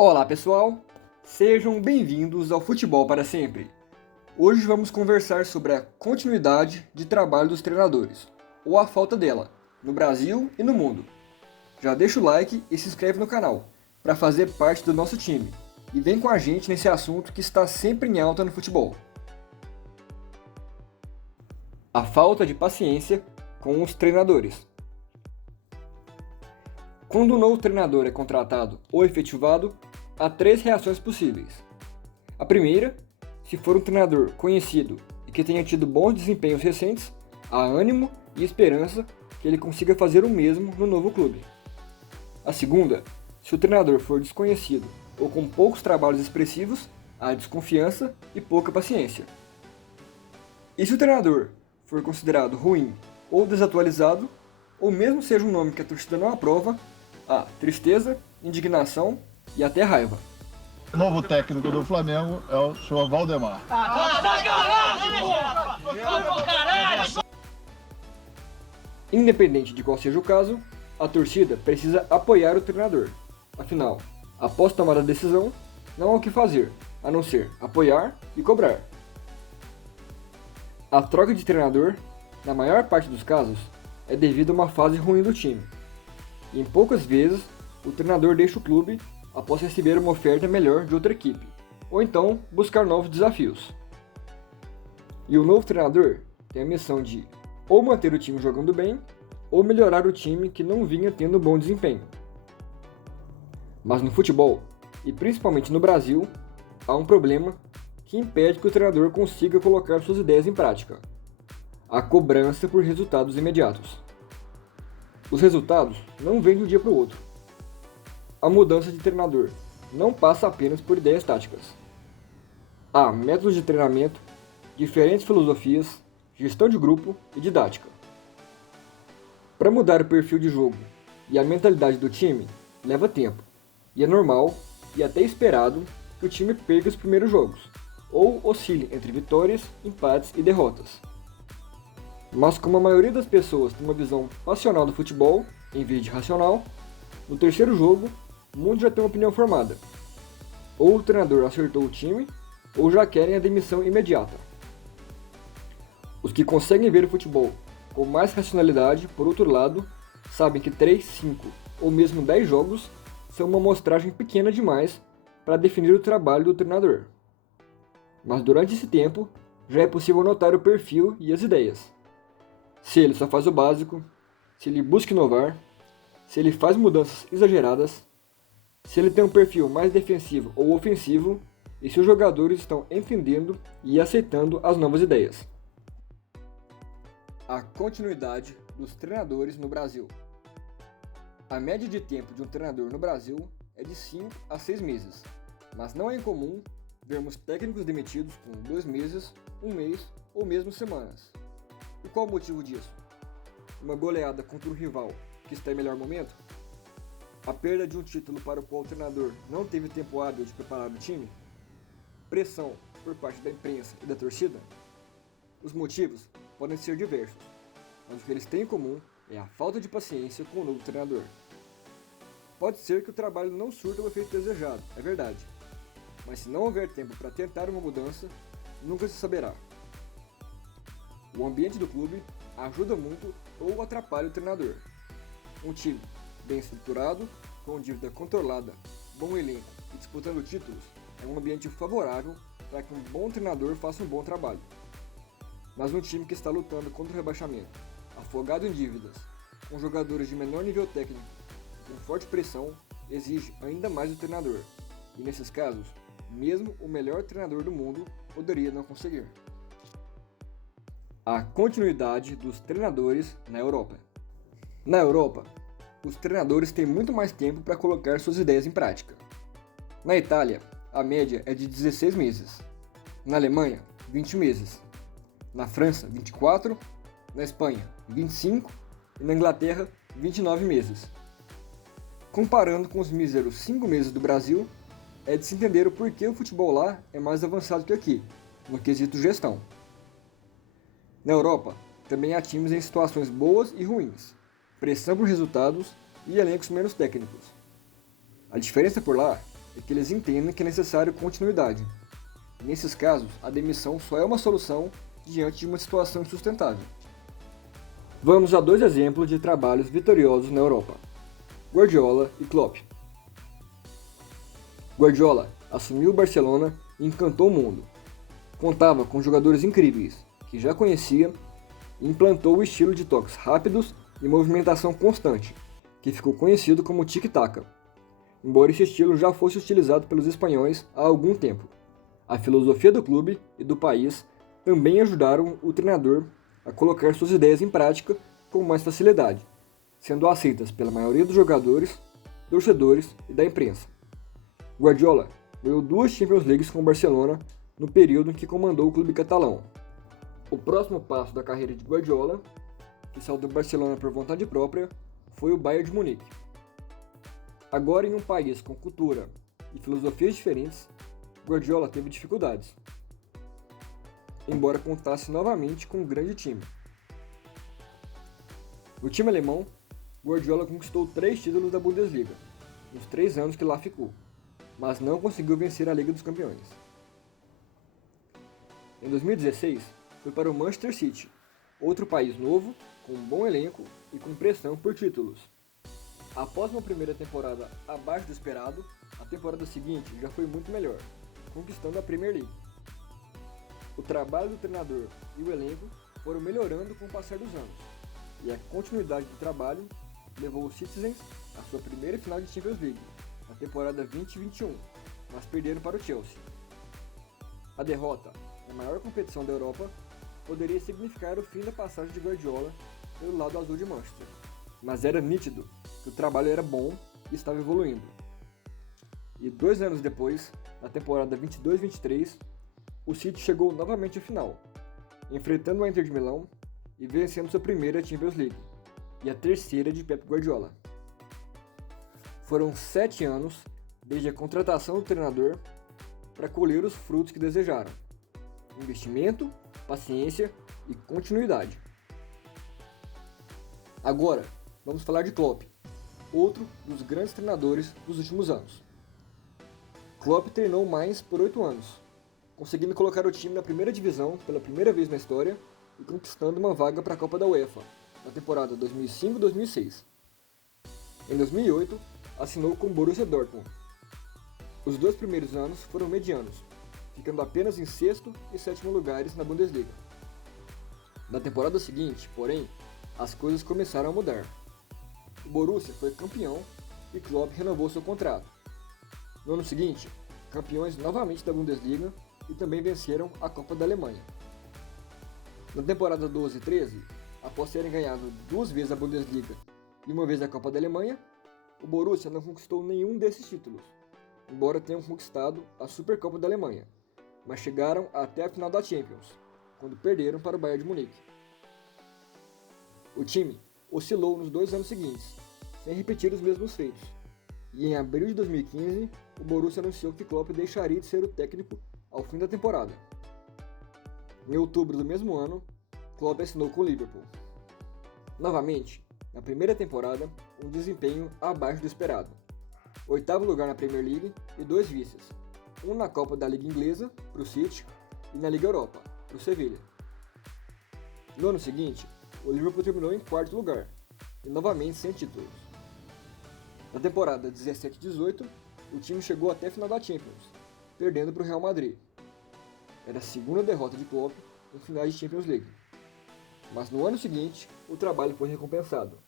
Olá pessoal, sejam bem-vindos ao Futebol para Sempre. Hoje vamos conversar sobre a continuidade de trabalho dos treinadores, ou a falta dela, no Brasil e no mundo. Já deixa o like e se inscreve no canal, para fazer parte do nosso time, e vem com a gente nesse assunto que está sempre em alta no futebol. A falta de paciência com os treinadores. Quando um novo treinador é contratado ou efetivado, há três reações possíveis. A primeira, se for um treinador conhecido e que tenha tido bons desempenhos recentes, há ânimo e esperança que ele consiga fazer o mesmo no novo clube. A segunda, se o treinador for desconhecido ou com poucos trabalhos expressivos, há desconfiança e pouca paciência. E se o treinador for considerado ruim ou desatualizado, ou mesmo seja um nome que a torcida não aprova, há tristeza, indignação e até raiva. O novo técnico do Flamengo é o senhor Valdemar. Independente de qual seja o caso, a torcida precisa apoiar o treinador. Afinal, após tomar a decisão, não há o que fazer, a não ser apoiar e cobrar. A troca de treinador, na maior parte dos casos, é devido a uma fase ruim do time. E em poucas vezes, o treinador deixa o clube após receber uma oferta melhor de outra equipe, ou então buscar novos desafios. E o novo treinador tem a missão de ou manter o time jogando bem, ou melhorar o time que não vinha tendo bom desempenho. Mas no futebol, e principalmente no Brasil, há um problema que impede que o treinador consiga colocar suas ideias em prática: a cobrança por resultados imediatos. Os resultados não vêm de um dia para o outro. A mudança de treinador não passa apenas por ideias táticas. Há métodos de treinamento, diferentes filosofias, gestão de grupo e didática. Para mudar o perfil de jogo e a mentalidade do time, leva tempo, e é normal e até esperado que o time perca os primeiros jogos, ou oscile entre vitórias, empates e derrotas. Mas como a maioria das pessoas tem uma visão passional do futebol, em vez de racional, no terceiro jogo, muitos já têm uma opinião formada. Ou o treinador acertou o time, ou já querem a demissão imediata. Os que conseguem ver o futebol com mais racionalidade, por outro lado, sabem que 3, 5 ou mesmo 10 jogos são uma amostragem pequena demais para definir o trabalho do treinador. Mas durante esse tempo, já é possível notar o perfil e as ideias. Se ele só faz o básico, se ele busca inovar, se ele faz mudanças exageradas, se ele tem um perfil mais defensivo ou ofensivo e se os jogadores estão entendendo e aceitando as novas ideias. A continuidade dos treinadores no Brasil. A média de tempo de um treinador no Brasil é de 5 a 6 meses, mas não é incomum vermos técnicos demitidos com 2 meses, 1 mês ou mesmo semanas. E qual o motivo disso? Uma goleada contra um rival que está em melhor momento? A perda de um título para o qual o treinador não teve tempo hábil de preparar o time? Pressão por parte da imprensa e da torcida? Os motivos podem ser diversos, mas o que eles têm em comum é a falta de paciência com o novo treinador. Pode ser que o trabalho não surta o efeito desejado, é verdade, mas se não houver tempo para tentar uma mudança, nunca se saberá. O ambiente do clube ajuda muito ou atrapalha o treinador. Um time bem estruturado, com dívida controlada, bom elenco e disputando títulos é um ambiente favorável para que um bom treinador faça um bom trabalho. Mas um time que está lutando contra o rebaixamento, afogado em dívidas, com jogadores de menor nível técnico e com forte pressão, exige ainda mais do treinador. E nesses casos, mesmo o melhor treinador do mundo poderia não conseguir. A continuidade dos treinadores na Europa. Na Europa, os treinadores têm muito mais tempo para colocar suas ideias em prática. Na Itália, a média é de 16 meses. Na Alemanha, 20 meses. Na França, 24. Na Espanha, 25. E na Inglaterra, 29 meses. Comparando com os míseros 5 meses do Brasil, é de se entender o porquê o futebol lá é mais avançado que aqui, no quesito gestão. Na Europa, também há times em situações boas e ruins, pressão por resultados e elencos menos técnicos. A diferença por lá é que eles entendem que é necessário continuidade. Nesses casos, a demissão só é uma solução diante de uma situação insustentável. Vamos a 2 exemplos de trabalhos vitoriosos na Europa: Guardiola e Klopp. Guardiola assumiu o Barcelona e encantou o mundo. Contava com jogadores incríveis, que já conhecia, e implantou o estilo de toques rápidos e movimentação constante, que ficou conhecido como tic-tac, embora esse estilo já fosse utilizado pelos espanhóis há algum tempo. A filosofia do clube e do país também ajudaram o treinador a colocar suas ideias em prática com mais facilidade, sendo aceitas pela maioria dos jogadores, torcedores e da imprensa. Guardiola ganhou 2 Champions Leagues com o Barcelona no período em que comandou o clube catalão. O próximo passo da carreira de Guardiola, que saiu do Barcelona por vontade própria, foi o Bayern de Munique. Agora, em um país com cultura e filosofias diferentes, Guardiola teve dificuldades, embora contasse novamente com um grande time. No time alemão, Guardiola conquistou 3 títulos da Bundesliga, nos 3 anos que lá ficou, mas não conseguiu vencer a Liga dos Campeões. Em 2016, foi para o Manchester City, outro país novo, com um bom elenco e com pressão por títulos. Após uma primeira temporada abaixo do esperado, a temporada seguinte já foi muito melhor, conquistando a Premier League. O trabalho do treinador e o elenco foram melhorando com o passar dos anos, e a continuidade do trabalho levou os Citizens à sua primeira final de Champions League, na temporada 2021, mas perderam para o Chelsea. A derrota, na maior competição da Europa, poderia significar o fim da passagem de Guardiola pelo lado azul de Manchester, mas era nítido que o trabalho era bom e estava evoluindo. E 2 anos depois, na temporada 22-23, o City chegou novamente à final, enfrentando o Inter de Milão e vencendo sua primeira Champions League, e a terceira de Pep Guardiola. Foram 7 anos desde a contratação do treinador para colher os frutos que desejaram: investimento, paciência e continuidade. Agora, vamos falar de Klopp, outro dos grandes treinadores dos últimos anos. Klopp treinou mais por 8 anos, conseguindo colocar o time na primeira divisão pela primeira vez na história e conquistando uma vaga para a Copa da UEFA, na temporada 2005-2006. Em 2008, assinou com o Borussia Dortmund. Os 2 primeiros anos foram medianos, ficando apenas em 6º e 7º lugares na Bundesliga. Na temporada seguinte, porém, as coisas começaram a mudar. O Borussia foi campeão e Klopp renovou seu contrato. No ano seguinte, campeões novamente da Bundesliga e também venceram a Copa da Alemanha. Na temporada 12 e 13, após terem ganhado 2 vezes a Bundesliga e 1 vez a Copa da Alemanha, o Borussia não conquistou nenhum desses títulos, embora tenham conquistado a Supercopa da Alemanha, mas chegaram até a final da Champions, quando perderam para o Bayern de Munique. O time oscilou nos 2 anos seguintes, sem repetir os mesmos feitos, e em abril de 2015, o Borussia anunciou que Klopp deixaria de ser o técnico ao fim da temporada. Em outubro do mesmo ano, Klopp assinou com o Liverpool. Novamente, na primeira temporada, um desempenho abaixo do esperado. 8º lugar na Premier League e 2 vices, um na Copa da Liga Inglesa, para o City, e na Liga Europa, para o Sevilla. No ano seguinte, o Liverpool terminou em 4º lugar, e novamente sem títulos. Na temporada 17-18, o time chegou até a final da Champions, perdendo para o Real Madrid. Era a 2ª derrota de Klopp em finais de Champions League. Mas no ano seguinte, o trabalho foi recompensado.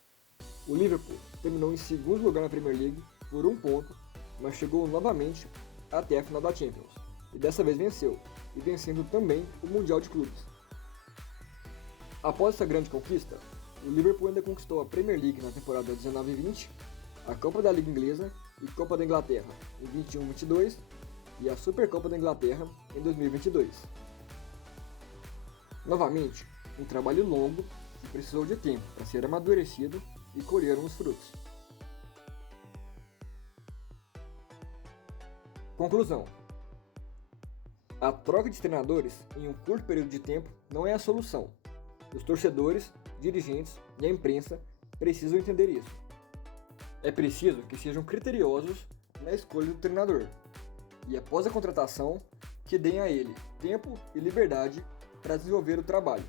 O Liverpool terminou em 2º lugar na Premier League por 1 ponto, mas chegou novamente até a final da Champions, e dessa vez venceu, e vencendo também o Mundial de Clubes. Após essa grande conquista, o Liverpool ainda conquistou a Premier League na temporada 19-20, a Copa da Liga Inglesa e Copa da Inglaterra em 21-22 e a Supercopa da Inglaterra em 2022. Novamente, um trabalho longo que precisou de tempo para ser amadurecido e colheram os frutos. Conclusão: a troca de treinadores em um curto período de tempo não é a solução. Os torcedores, dirigentes e a imprensa precisam entender isso. É preciso que sejam criteriosos na escolha do treinador e, após a contratação, que deem a ele tempo e liberdade para desenvolver o trabalho.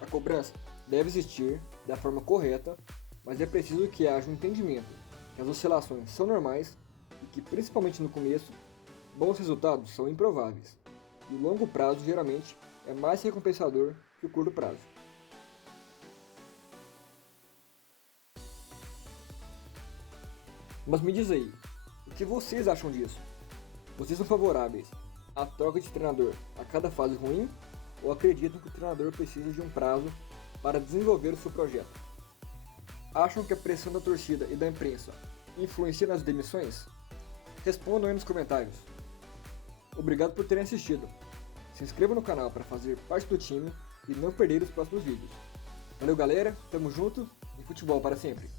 A cobrança deve existir da forma correta, mas é preciso que haja um entendimento que as oscilações são normais e que, principalmente no começo, bons resultados são improváveis, e o longo prazo geralmente é mais recompensador que o curto prazo. Mas me diz aí, o que vocês acham disso? Vocês são favoráveis à troca de treinador a cada fase ruim ou acreditam que o treinador precisa de um prazo para desenvolver o seu projeto? Acham que a pressão da torcida e da imprensa influencia nas demissões? Respondam aí nos comentários. Obrigado por terem assistido. Se inscreva no canal para fazer parte do time e não perder os próximos vídeos. Valeu galera, tamo junto e futebol para sempre!